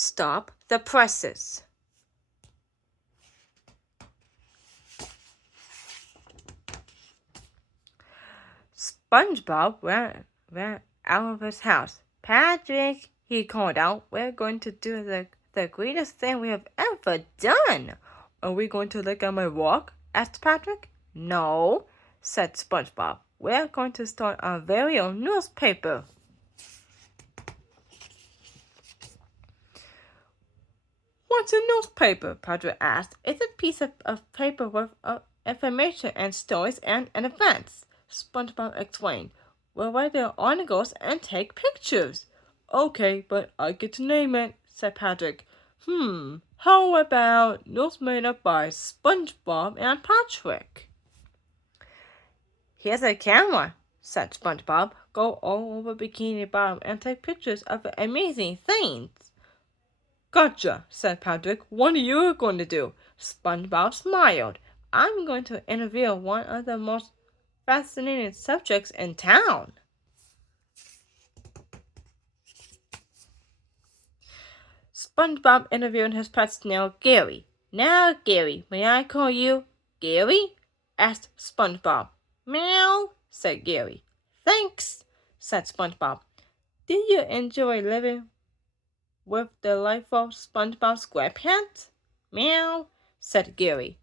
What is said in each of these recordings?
Stop the presses. SpongeBob ran out of his house. Patrick, he called out, we're going to do the greatest thing we have ever done. Are we going to look at my rock? Asked Patrick. No, said SpongeBob. We're going to start our very own newspaper. What's a newspaper? Patrick asked. It's a piece of paper with information and stories and events. SpongeBob explained. We'll write their articles and take pictures. Okay, but I get to name it, said Patrick. How about News Made Up by SpongeBob and Patrick? Here's a camera, said SpongeBob. Go all over Bikini Bottom and take pictures of amazing things. Gotcha, said Patrick. What are you going to do? SpongeBob smiled. I'm going to interview one of the most fascinating subjects in town. SpongeBob interviewed his pet snail, Gary. Now, Gary, may I call you Gary? Asked SpongeBob. Meow, said Gary. Thanks, said SpongeBob. Did you enjoy living with the delightful SpongeBob SquarePants? Meow, said Gary.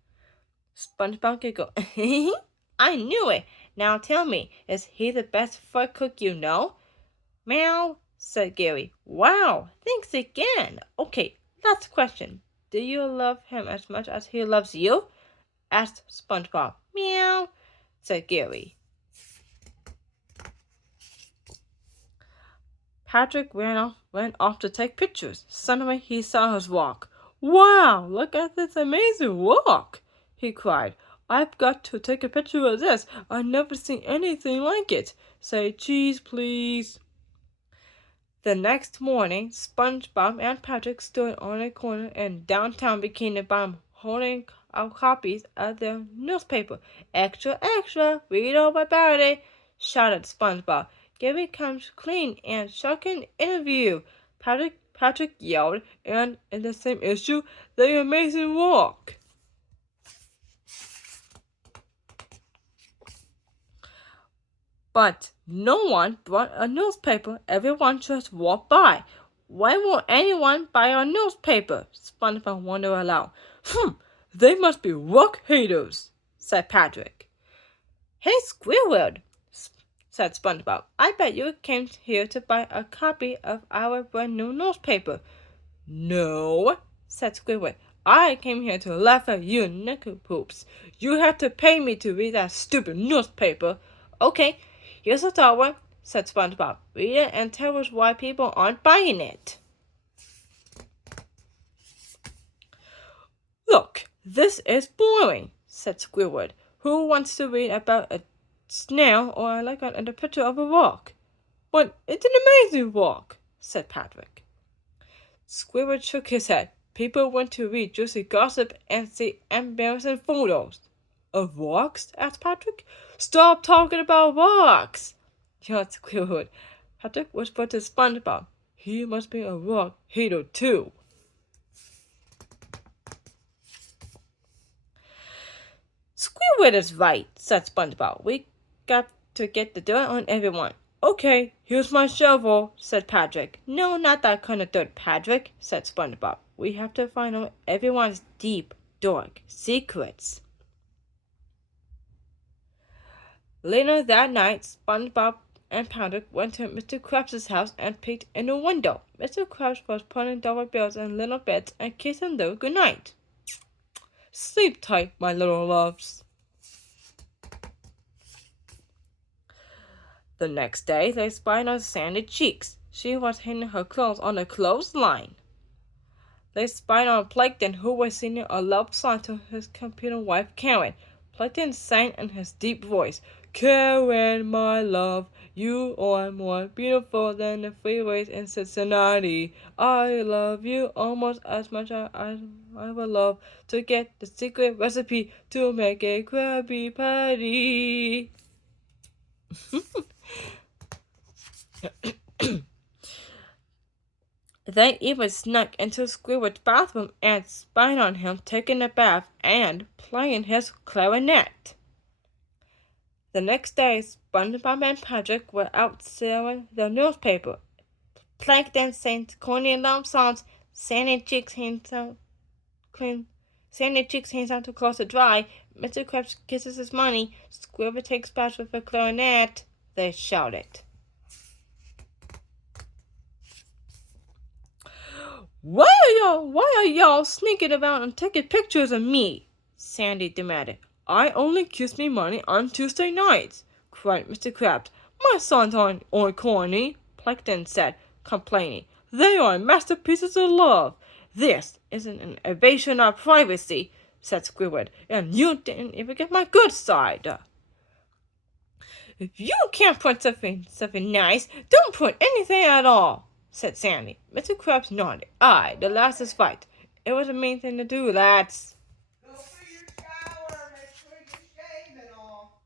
SpongeBob giggled. I knew it. Now tell me, is he the best fur cook you know? Meow, said Gary. Wow, thanks again. Okay, last question. Do you love him as much as he loves you? Asked SpongeBob. Meow, said Gary. Patrick went off to take pictures. Suddenly he saw his rock. Wow, look at this amazing rock, he cried. I've got to take a picture of this. I've never seen anything like it. Say cheese, please. The next morning, SpongeBob and Patrick stood on a corner in downtown Bikini Bottom holding out copies of their newspaper. Extra, extra, read all about it, shouted SpongeBob. Gary comes clean and shocking interview, Patrick yelled, and in the same issue, the amazing rock. But no one brought a newspaper. Everyone just walked by. Why won't anyone buy our newspaper? SpongeBob wondered aloud. They must be rock haters, said Patrick. Hey, Squidward, said SpongeBob. I bet you came here to buy a copy of our brand new newspaper. No, said Squidward. I came here to laugh at you nincompoops. You have to pay me to read that stupid newspaper. Okay, here's a third one, said SpongeBob. Read it and tell us why people aren't buying it. Look, this is boring, said Squidward. Who wants to read about a snail or like a picture of a rock? But it's an amazing rock, said Patrick. Squidward shook his head. People want to read juicy gossip and see embarrassing photos. Of rocks? Asked Patrick. Stop talking about rocks, yelled Squidward. Patrick whispered to SpongeBob. He must be a rock hater too. Squidward is right, said SpongeBob. We got to get the dirt on everyone. Okay, here's my shovel, said Patrick. No, not that kind of dirt, Patrick, said SpongeBob. We have to find out everyone's deep, dark secrets. Later that night, SpongeBob and Patrick went to Mr. Krabs' house and peeked in the window. Mr. Krabs was putting dollar bills in little bits and kissing them good night. Sleep tight, my little loves. The next day, they spied on Sandy Cheeks. She was hanging her clothes on a clothesline. They spied on Plankton, who was singing a love song to his computer wife, Karen. Plankton sang in his deep voice, Karen, my love, you are more beautiful than the freeways in Cincinnati. I love you almost as much as I would love to get the secret recipe to make a Krabby Patty. They even snuck into Squidward's bathroom and spied on him taking a bath and playing his clarinet. The next day, SpongeBob and Patrick were out selling the newspaper. Plankton sang corny love songs, Sandy Cheeks hands out to close to dry, Mr. Krabs kisses his money, Squidward takes baths with a clarinet, they shouted. Why are y'all sneaking around and taking pictures of me? Sandy demanded. I only kiss me money on Tuesday nights, cried Mr. Krabs. My songs aren't corny, Plankton said, complaining. They are masterpieces of love. This isn't an invasion of privacy, said Squidward, and you didn't even get my good side. If you can't put something nice, don't put anything at all, said Sandy. Mr. Krabs nodded. Aye, the last is right. It was a mean thing to do, lads. Go for your shower, make sure you shave and all.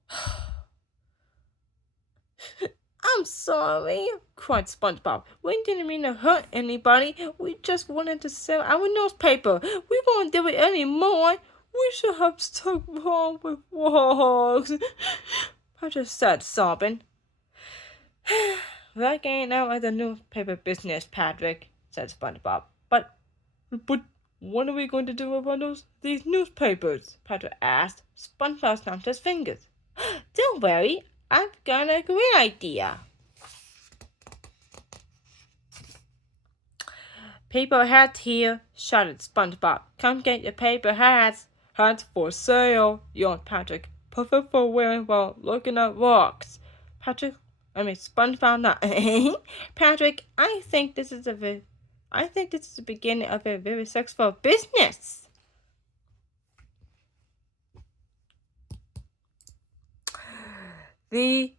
I'm sorry, cried SpongeBob. We didn't mean to hurt anybody. We just wanted to sell our newspaper. We won't do it anymore. We should have stuck wrong with frogs. Patrick said, sobbing. That ain't out of the newspaper business, Patrick, said SpongeBob. But what are we going to do about these newspapers? Patrick asked. SpongeBob snapped his fingers. Don't worry, I've got a great idea. Paper hats here, shouted SpongeBob. Come get your paper hats. Hats for sale, yawned Patrick. Perfect for wearing while looking at rocks. SpongeBob not. Patrick, I think this is the beginning of a very successful business. The